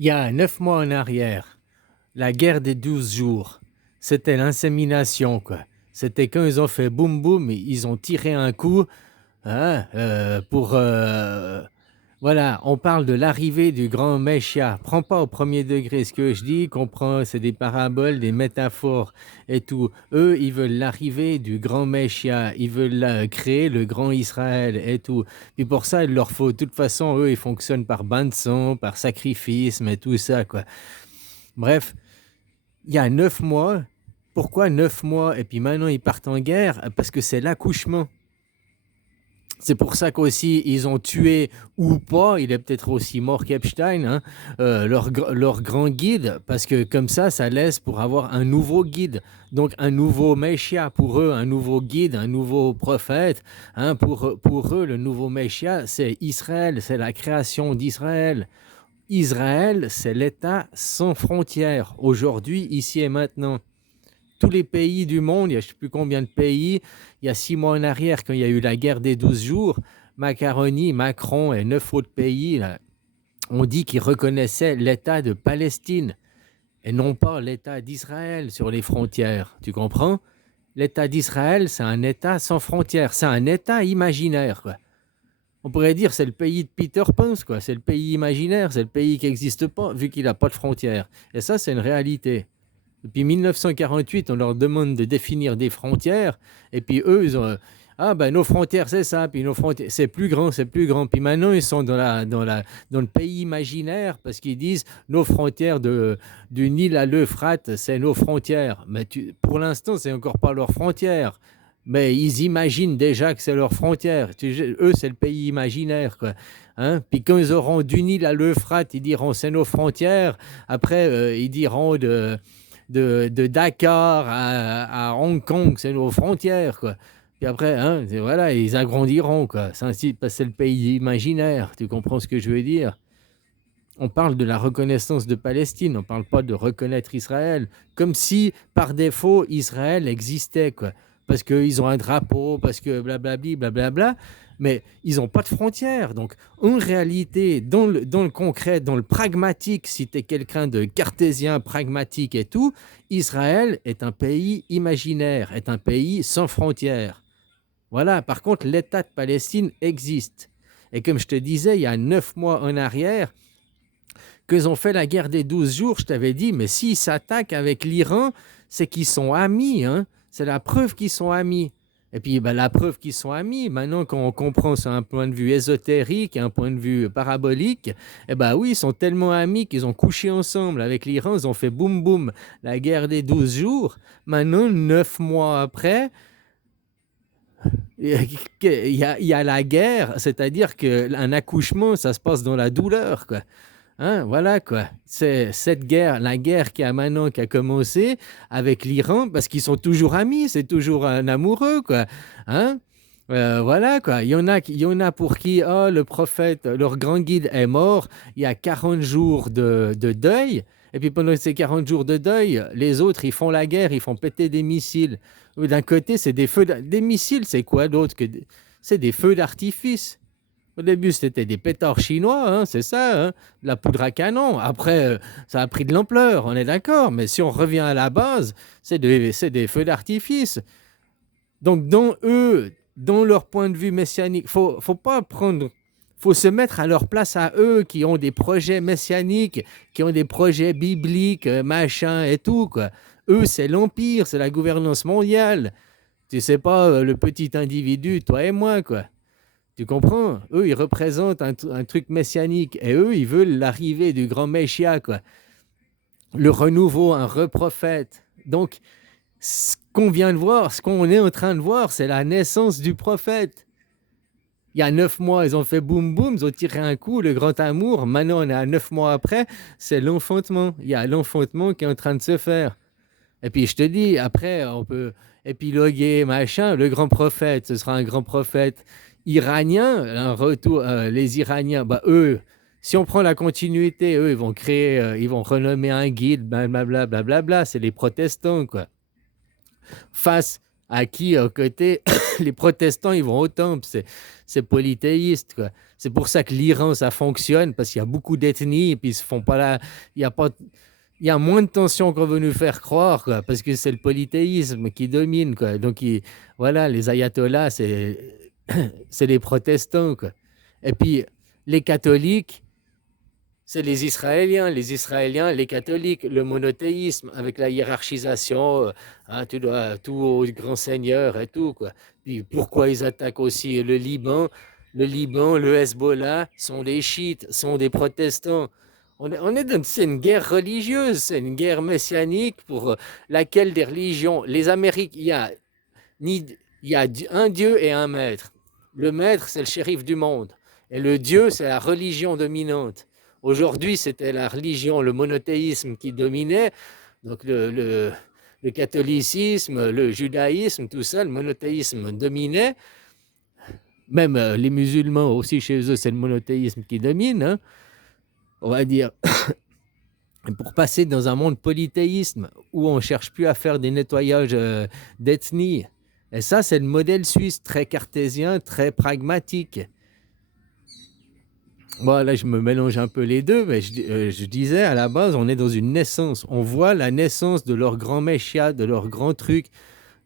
Il y a 9 mois en arrière, la guerre des 12 jours, c'était l'insémination, quoi. C'était quand ils ont fait boum boum, ils ont tiré un coup, hein, voilà, on parle de l'arrivée du grand Messia. Prends pas au premier degré ce que je dis, comprends, c'est des paraboles, des métaphores et tout. Eux, ils veulent l'arrivée du grand Messia, ils veulent créer le grand Israël et tout. Puis pour ça, il leur faut, de toute façon, eux, ils fonctionnent par bain de sang, par sacrifice, et tout ça, quoi. Bref, il y a 9 mois. Pourquoi 9 mois? Et puis maintenant, ils partent en guerre parce que c'est l'accouchement. C'est pour ça qu'aussi, ils ont tué ou pas, il est peut-être aussi mort qu'Epstein, hein, leur grand guide, parce que comme ça laisse pour avoir un nouveau guide. Donc un nouveau Messia pour eux, un nouveau guide, un nouveau prophète. Hein, pour eux, le nouveau Messia, c'est Israël, c'est la création d'Israël. Israël, c'est l'État sans frontières, aujourd'hui, ici et maintenant. Tous les pays du monde, il y a je ne sais plus combien de pays, il y a 6 mois en arrière, quand il y a eu la guerre des 12 jours, Macaroni, Macron et 9 autres pays là, ont dit qu'ils reconnaissaient l'État de Palestine et non pas l'État d'Israël sur les frontières. Tu comprends? L'État d'Israël, c'est un État sans frontières, c'est un État imaginaire, quoi. On pourrait dire c'est le pays de Peter Pan, quoi. C'est le pays imaginaire, c'est le pays qui n'existe pas, vu qu'il n'a pas de frontières. Et ça, c'est une réalité. Depuis 1948, on leur demande de définir des frontières, et puis eux, ils ont ah ben nos frontières c'est ça, puis nos frontières c'est plus grand, c'est plus grand. Puis maintenant ils sont dans le pays imaginaire parce qu'ils disent nos frontières du Nil à l'Euphrate, c'est nos frontières. Mais pour l'instant, c'est encore pas leurs frontières. Mais ils imaginent déjà que c'est leurs frontières. Eux, c'est le pays imaginaire, quoi. Hein? Puis quand ils auront du Nil à l'Euphrate, ils diront c'est nos frontières. Après, ils diront de Dakar à Hong Kong, c'est nos frontières, quoi. Puis après, hein, voilà, ils agrandiront, quoi. C'est ainsi, parce que c'est le pays imaginaire. Tu comprends ce que je veux dire? On parle de la reconnaissance de Palestine, on ne parle pas de reconnaître Israël, comme si par défaut Israël existait, quoi. Parce qu'ils ont un drapeau, parce que blablabli, blablabla, mais ils n'ont pas de frontières. Donc, en réalité, dans le concret, dans le pragmatique, si tu es quelqu'un de cartésien, pragmatique et tout, Israël est un pays imaginaire, est un pays sans frontières. Voilà, par contre, l'État de Palestine existe. Et comme je te disais, il y a 9 mois en arrière, qu'ils ont fait la guerre des 12 jours, je t'avais dit, mais s'ils s'attaquent avec l'Iran, c'est qu'ils sont amis, hein. C'est la preuve qu'ils sont amis. Et puis, ben, la preuve qu'ils sont amis, maintenant qu'on comprend sur un point de vue ésotérique et un point de vue parabolique, eh ben oui, ils sont tellement amis qu'ils ont couché ensemble avec l'Iran, ils ont fait boum boum, la guerre des 12 jours. Maintenant, 9 mois après, il y a la guerre, c'est-à-dire qu'un accouchement, ça se passe dans la douleur, quoi. Hein, voilà quoi. C'est cette guerre, la guerre qui a maintenant qui a commencé avec l'Iran, parce qu'ils sont toujours amis, c'est toujours un amoureux quoi. Hein. Voilà quoi. Il y en a pour qui oh, le prophète, leur grand guide est mort. Il y a 40 jours de deuil. Et puis pendant ces 40 jours de deuil, les autres ils font la guerre, ils font péter des missiles. D'un côté, c'est des missiles, c'est quoi d'autre que c'est des feux d'artifice. Au début, c'était des pétards chinois, hein, c'est ça, hein, de la poudre à canon. Après, ça a pris de l'ampleur, on est d'accord. Mais si on revient à la base, c'est des feux d'artifice. Donc, dans leur point de vue messianique, faut pas prendre, faut se mettre à leur place à eux qui ont des projets messianiques, qui ont des projets bibliques, machin et tout, quoi. Eux, c'est l'empire, c'est la gouvernance mondiale. Tu sais pas, le petit individu, toi et moi, quoi. Tu comprends? Eux, ils représentent un truc messianique et eux, ils veulent l'arrivée du grand Messia, quoi. Le renouveau, un reprophète. Donc, ce qu'on vient de voir, ce qu'on est en train de voir, c'est la naissance du prophète. Il y a 9 mois, ils ont fait boum boum, ils ont tiré un coup, le grand amour. Maintenant, on est à 9 mois après, c'est l'enfantement. Il y a l'enfantement qui est en train de se faire. Et puis, je te dis, après, on peut épiloguer, machin. Le grand prophète, ce sera un grand prophète iranien. Un retour, les Iraniens, bah, eux, si on prend la continuité, eux, ils vont créer, ils vont renommer un guide, blablabla, blablabla. C'est les protestants, quoi. Face À qui, à côté, les protestants, ils vont au temple. C'est polythéiste, quoi. C'est pour ça que l'Iran, ça fonctionne, parce qu'il y a beaucoup d'ethnies, et puis ils se font pas la... Il y a pas... Il y a moins de tensions qu'on veut nous faire croire, quoi, parce que c'est le polythéisme qui domine, quoi. Donc, voilà, les ayatollahs, c'est les protestants, quoi. Et puis, les catholiques, c'est les Israéliens, les catholiques, le monothéisme avec la hiérarchisation, hein, tu dois tout au grand seigneur et tout, quoi. Puis pourquoi ils attaquent aussi le Liban? Le Liban, le Hezbollah sont des chiites, sont des protestants. C'est une guerre religieuse, c'est une guerre messianique pour laquelle des religions, les Amériques, ni, il y a un Dieu et un maître. Le maître, c'est le shérif du monde. Et le Dieu, c'est la religion dominante. Aujourd'hui, c'était la religion, le monothéisme qui dominait. Donc le catholicisme, le judaïsme, tout ça, le monothéisme dominait. Même les musulmans aussi, chez eux, c'est le monothéisme qui domine, hein, on va dire. Pour passer dans un monde polythéisme où on ne cherche plus à faire des nettoyages d'ethnie. Et ça, c'est le modèle suisse, très cartésien, très pragmatique. Bon, là, je me mélange un peu les deux, mais je disais, à la base, on est dans une naissance. On voit la naissance de leur grand Messia, de leur grand truc,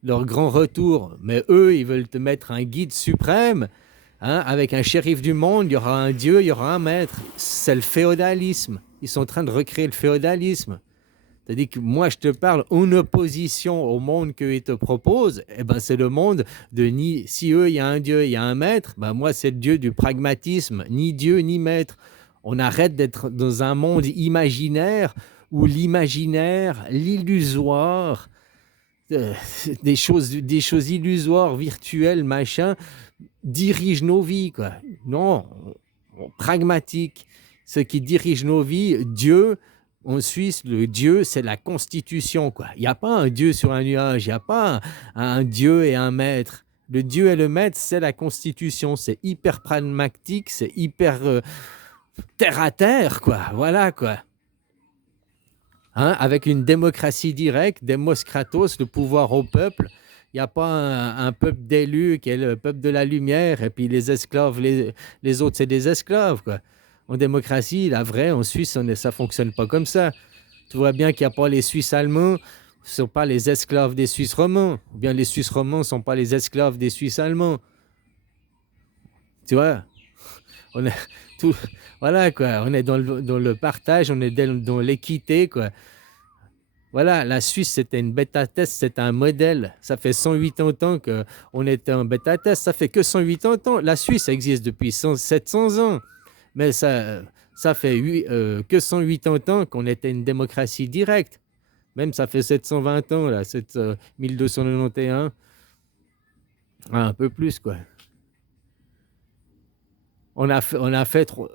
leur grand retour. Mais eux, ils veulent te mettre un guide suprême, hein, avec un shérif du monde, il y aura un dieu, il y aura un maître. C'est le féodalisme. Ils sont en train de recréer le féodalisme. C'est-à-dire que moi, je te parle en opposition au monde qu'ils te proposent. Eh ben, c'est le monde de ni. Si eux, il y a un Dieu, il y a un maître, ben moi, c'est le Dieu du pragmatisme, ni Dieu, ni maître. On arrête d'être dans un monde imaginaire où l'imaginaire, l'illusoire, des choses illusoires, virtuelles, machin, dirigent nos vies, quoi. Non, pragmatique. Ce qui dirige nos vies, Dieu. En Suisse, le Dieu, c'est la constitution, quoi. Il n'y a pas un Dieu sur un nuage, il n'y a pas un Dieu et un maître. Le Dieu et le maître, c'est la constitution. C'est hyper pragmatique, c'est hyper terre à terre, quoi. Voilà, quoi. Hein, avec une démocratie directe, Demos Kratos, le pouvoir au peuple. Il n'y a pas un peuple d'élus qui est le peuple de la lumière, et puis les esclaves, les autres, c'est des esclaves, quoi. En démocratie, la vraie, en Suisse, ça ne fonctionne pas comme ça. Tu vois bien qu'il n'y a pas les Suisses allemands, ne sont pas les esclaves des Suisses romands, ou bien les Suisses romands ne sont pas les esclaves des Suisses allemands. Tu vois, on est tout, voilà, quoi. On est dans le partage, on est dans l'équité, quoi. Voilà, la Suisse, c'était une bêta-test, c'était un modèle. Ça fait 180 ans qu'on était en bêta-test. Ça fait que 180 ans. La Suisse existe depuis 700 ans. Mais ça fait que 180 ans qu'on était une démocratie directe. Même ça fait 720 ans, là, 1291. Ah, un peu plus, quoi. On a fait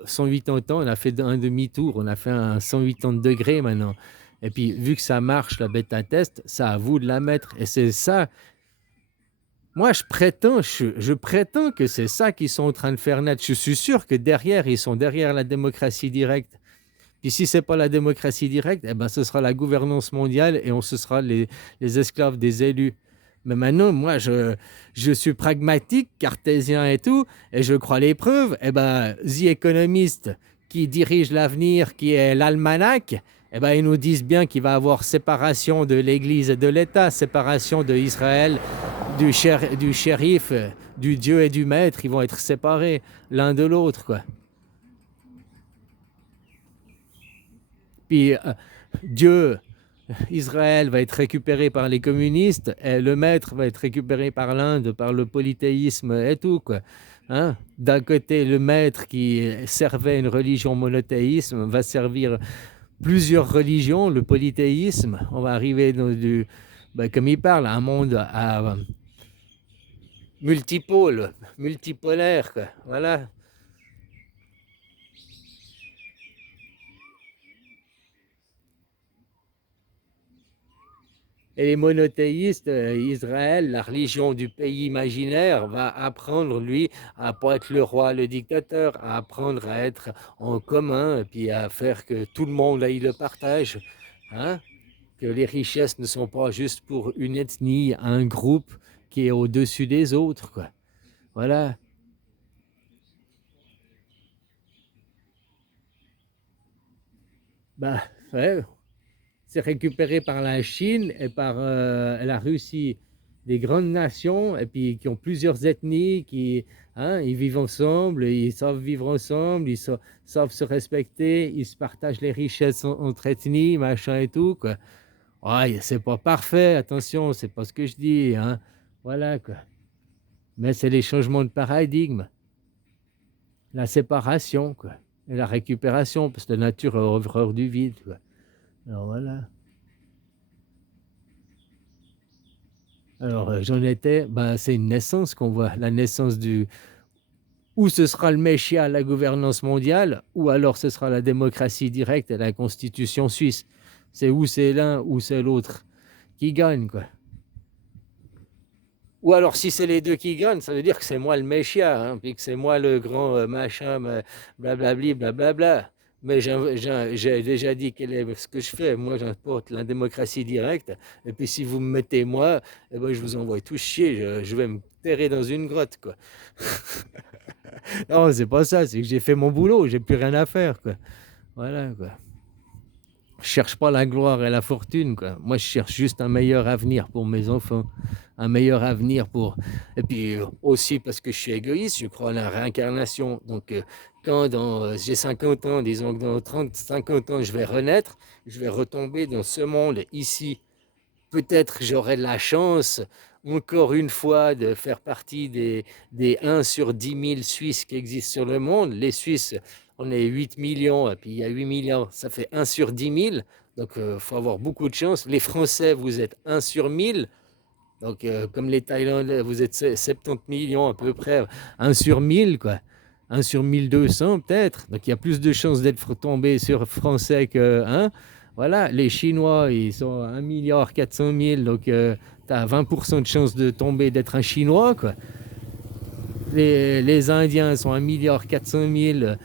180 ans, on a fait un demi-tour, on a fait un 180 degrés maintenant. Et puis, vu que ça marche, la bêta-test, c'est à vous de la mettre. Et c'est ça. Moi, je prétends que c'est ça qu'ils sont en train de faire naître. Je suis sûr que derrière, ils sont derrière la démocratie directe. Puis si ce n'est pas la démocratie directe, eh ben, ce sera la gouvernance mondiale et ce sera les esclaves des élus. Mais maintenant, moi, je suis pragmatique, cartésien et tout, et je crois les preuves. Eh ben, The Economist, qui dirige l'avenir, qui est l'almanach, eh ben, ils nous disent bien qu'il va y avoir séparation de l'Église et de l'État, séparation de Israël, du shérif, du Dieu et du maître. Ils vont être séparés l'un de l'autre, quoi. Puis Dieu, Israël va être récupéré par les communistes et le maître va être récupéré par l'Inde, par le polythéisme et tout, quoi. Hein? D'un côté, le maître qui servait une religion monothéisme va servir plusieurs religions, le polythéisme. On va arriver dans comme il parle, un monde à multipôle, multipolaire, quoi. Voilà. Et les monothéistes, Israël, la religion du pays imaginaire, va apprendre, lui, à pas être le roi, le dictateur, à apprendre à être en commun, et puis à faire que tout le monde aille le partage. Hein? Que les richesses ne sont pas juste pour une ethnie, un groupe, qui est au-dessus des autres, quoi. Voilà. Bah, ouais, c'est récupéré par la Chine et par la Russie, des grandes nations, et puis qui ont plusieurs ethnies, qui, hein, ils vivent ensemble, ils savent vivre ensemble, savent se respecter, ils se partagent les richesses entre ethnies, machin et tout, quoi. Ouais, c'est pas parfait, attention, c'est pas ce que je dis, hein. Voilà, quoi. Mais c'est les changements de paradigme, la séparation, quoi, et la récupération, parce que la nature est horreur du vide, quoi. Alors voilà. Alors, j'en étais, ben, c'est une naissance qu'on voit, la naissance du ou ce sera le Messia, la gouvernance mondiale, ou alors ce sera la démocratie directe et la constitution suisse. C'est ou c'est l'un ou c'est l'autre qui gagne, quoi. Ou alors si c'est les deux qui gagnent, ça veut dire que c'est moi le Messia, hein, puis que c'est moi le grand machin, blablabli, blablabla. Mais j'ai déjà dit quel est ce que je fais. Moi, j'importe la démocratie directe. Et puis, si vous me mettez moi, eh ben, je vous envoie tous chier. Je vais me terrer dans une grotte, quoi. Non, c'est pas ça. C'est que j'ai fait mon boulot. J'ai plus rien à faire, quoi. Voilà, quoi. Je cherche pas la gloire et la fortune, quoi. Moi, je cherche juste un meilleur avenir pour mes enfants, un meilleur avenir pour. Et puis aussi parce que je suis égoïste, je crois à la réincarnation. Donc, quand j'ai 50 ans, disons que dans 30, 50 ans, je vais renaître, je vais retomber dans ce monde ici. Peut-être j'aurai la chance, encore une fois, de faire partie des 1 sur 10 000 Suisses qui existent sur le monde. Les Suisses, on est 8 millions, et puis il y a 8 millions, ça fait 1 sur 10 000. Donc, il faut avoir beaucoup de chance. Les Français, vous êtes 1 sur 1000. Donc, comme les Thaïlandais, vous êtes 70 millions à peu près, 1 sur 1000, quoi. 1 sur 1200 peut-être. Donc, il y a plus de chances d'être tombé sur Français que... Hein. Voilà, les Chinois, ils sont 1,4 milliard, donc tu as 20% de chances de tomber d'être un Chinois, quoi. Les Indiens sont 1,4 milliard.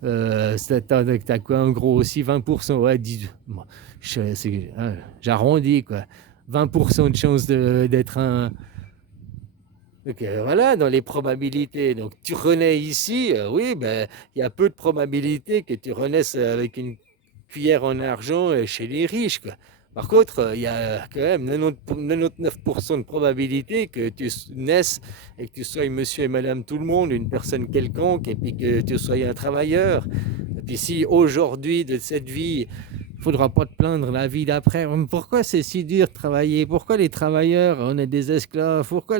T'as quoi en gros aussi 20%, ouais, bon, j'arrondis, quoi. 20% de chance d'être un. Donc voilà, dans les probabilités. Donc tu renais ici, oui, ben il y a peu de probabilités que tu renaisses avec une cuillère en argent chez les riches, quoi. Par contre, il y a quand même 99% de probabilité que tu naisses et que tu sois monsieur et madame tout le monde, une personne quelconque, et puis que tu sois un travailleur. Et puis si aujourd'hui de cette vie, il ne faudra pas te plaindre la vie d'après. Pourquoi c'est si dur de travailler? Pourquoi les travailleurs, on est des esclaves? Pourquoi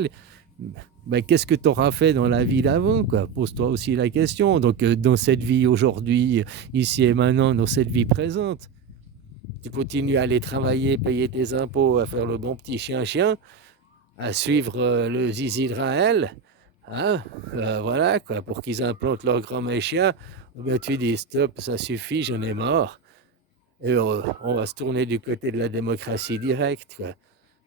ben, qu'est-ce que tu auras fait dans la vie d'avant, quoi? Pose-toi aussi la question. Donc, dans cette vie aujourd'hui, ici et maintenant, dans cette vie présente, tu continues à aller travailler, payer tes impôts, à faire le bon petit chien-chien, à suivre le zizi de Raël, hein, voilà, quoi, pour qu'ils implantent leur grand méchia. Ben, tu dis stop, ça suffit, j'en ai marre. Et on va se tourner du côté de la démocratie directe, quoi.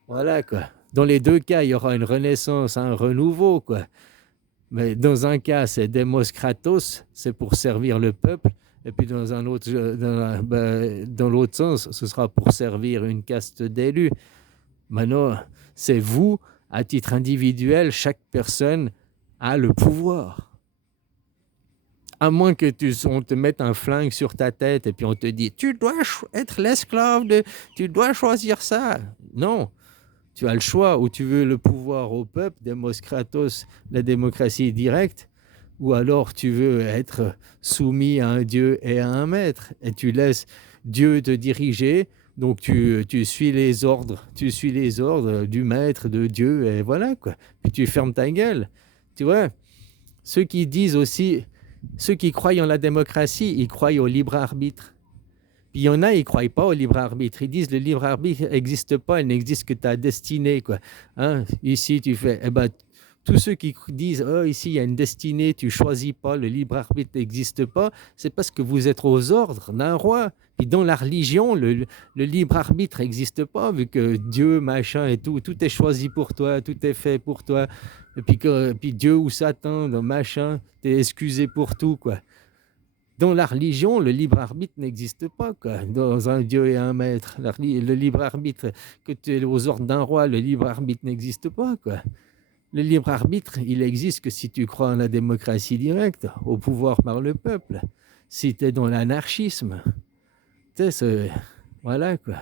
Voilà, quoi. Dans les deux cas, il y aura une renaissance, un renouveau, quoi. Mais dans un cas, c'est Demos Kratos, c'est pour servir le peuple. Et puis dans un autre, dans l'autre sens, ce sera pour servir une caste d'élus. Maintenant, c'est vous, à titre individuel, chaque personne a le pouvoir. À moins que on te mette un flingue sur ta tête et puis on te dit, tu dois être l'esclave tu dois choisir ça. Non. Tu as le choix, ou tu veux le pouvoir au peuple, Demos Kratos, la démocratie directe, ou alors tu veux être soumis à un dieu et à un maître, et tu laisses Dieu te diriger, donc tu suis les ordres, du maître, de Dieu, et voilà, quoi. Puis tu fermes ta gueule, tu vois. Ceux qui disent aussi, ceux qui croient en la démocratie, ils croient au libre arbitre. Puis il y en a, ils ne croient pas au libre arbitre. Ils disent que le libre arbitre n'existe pas, il n'existe que ta destinée, quoi. Hein? Ici, tu fais. Eh ben, tous ceux qui disent oh, ici, il y a une destinée, tu ne choisis pas, le libre arbitre n'existe pas, c'est parce que vous êtes aux ordres d'un roi. Puis dans la religion, le libre arbitre n'existe pas, vu que Dieu, machin et tout est choisi pour toi, tout est fait pour toi. Et puis Dieu ou Satan, machin, t'es excusé pour tout, quoi. Dans la religion, le libre arbitre n'existe pas, quoi. Dans un Dieu et un maître, le libre arbitre, que tu es aux ordres d'un roi, le libre arbitre n'existe pas, quoi. Le libre arbitre, il existe que si tu crois en la démocratie directe, au pouvoir par le peuple. Si tu es dans l'anarchisme, tu sais, voilà, quoi.